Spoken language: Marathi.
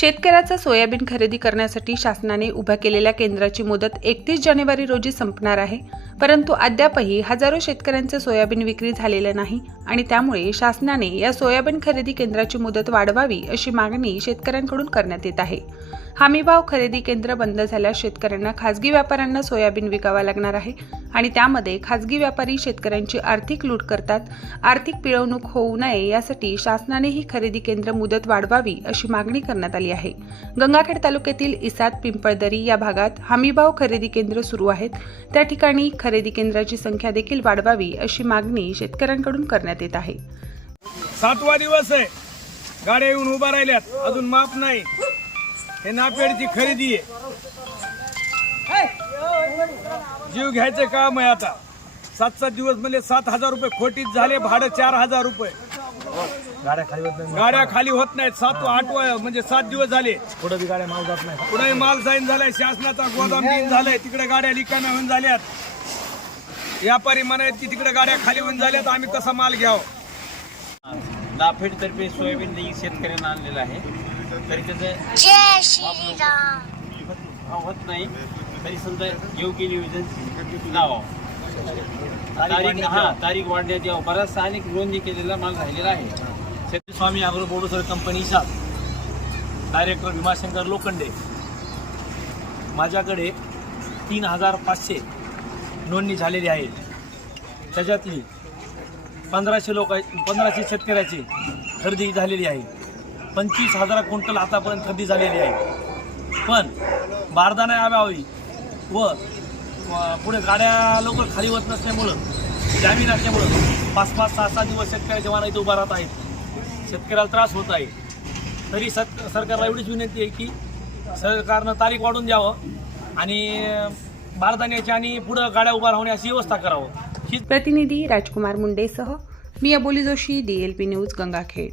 शेतकऱ्याचा सोयाबीन खरेदी करण्यासाठी शासनाने उभ्या केलेल्या केंद्राची मुदत एकतीस जानेवारी रोजी संपणार आहे. परंतु अद्यापही हजारो शेतकऱ्यांचे सोयाबीन विक्री झालेलं नाही आणि त्यामुळे शासनाने या सोयाबीन खरेदी केंद्राची मुदत वाढवावी अशी मागणी शेतकऱ्यांकडून करण्यात येत आहे. हमीभाव खरेदी केंद्र बंद झाल्यास शेतकऱ्यांना खासगी व्यापाऱ्यांना सोयाबीन विकावा लागणार आहे आणि त्यामध्ये खासगी व्यापारी शेतकऱ्यांची आर्थिक लूट करतात. आर्थिक पिळवणूक होऊ नये यासाठी शासनाने ही खरेदी केंद्र मुदत वाढवावी अशी मागणी करण्यात आली आहे. गंगाखेड तालुक्यातील इसाद पिंपळदरी या भागात हमीभाव खरेदी केंद्र सुरू आहेत. त्या ठिकाणी खरेदी केंद्राची संख्या देखील वाढवावी अशी मागणी शेतकऱ्यांकडून करण्यात येत आहे. सातवा दिवस आहे. गाड्या येऊन उभा राहिल्यात. अजून माफ नाही. हे नापेडची खरेदी आहे. जीव घ्यायचं काम आहे आता. सात सात दिवस म्हणजे सात हजार रुपये खोटीत झाले भाडं चार हजार रुपये. गाड्या खाली होत नाही. गाड्या खाली होत नाहीत. सात आठवा म्हणजे सात दिवस झाले. पुढे बी गाड्या माल जात नाही. पुढे माल साईन झालाय. शासनाचा गोदाम दिन झालाय. तिकडे गाड्या रिकाम्या होऊन झाल्यात. व्यापारी म्हणायत की तिकडे गाड्या खाली होऊन झाल्यात. आम्ही कसा माल घ्यावं. नाफेड तर्फे सोयाबीन देखील शेतकऱ्यांना आणलेलं आहे. तरी त्याचं जय श्रीराम. भाव होत नाही. तरी समजा योग्य नियोजन लावावं तारीख हा तारीख वाढण्यात यावं. बराचसा अनेक नोंदणी केलेला माल राहिलेला आहे. स्वामी अग्रो बोडोसर कंपनीचा डायरेक्टर भीमाशंकर लोखंडे. माझ्याकडे तीन हजार पाचशे नोंदणी झालेली आहे. त्याच्यातली पंधराशे लोक पंधराशे शेतकऱ्याची खरेदी झालेली आहे. पंचवीस हजार क्विंटल आतापर्यंत खरेदी झालेली आहे. पण बारदाना अभावी व पुढे गाड्या लवकर खाली होत नसल्यामुळं जामीन असल्यामुळं पाच पाच सहा सहा दिवस शेतकऱ्याच्या वाहन इथे उभा राहत आहेत. शेतकऱ्याला त्रास होत आहे. तरी सत सरकारला एवढीच विनंती आहे की सरकारनं तारीख वाढून द्यावं आणि बारदाण्याची आणि पुढं गाड्या उभा राहण्याची व्यवस्था करावं. प्रतिनिधी राजकुमार मुंडेसह मी अबोली जोशी डीएलपी न्यूज गंगाखेड.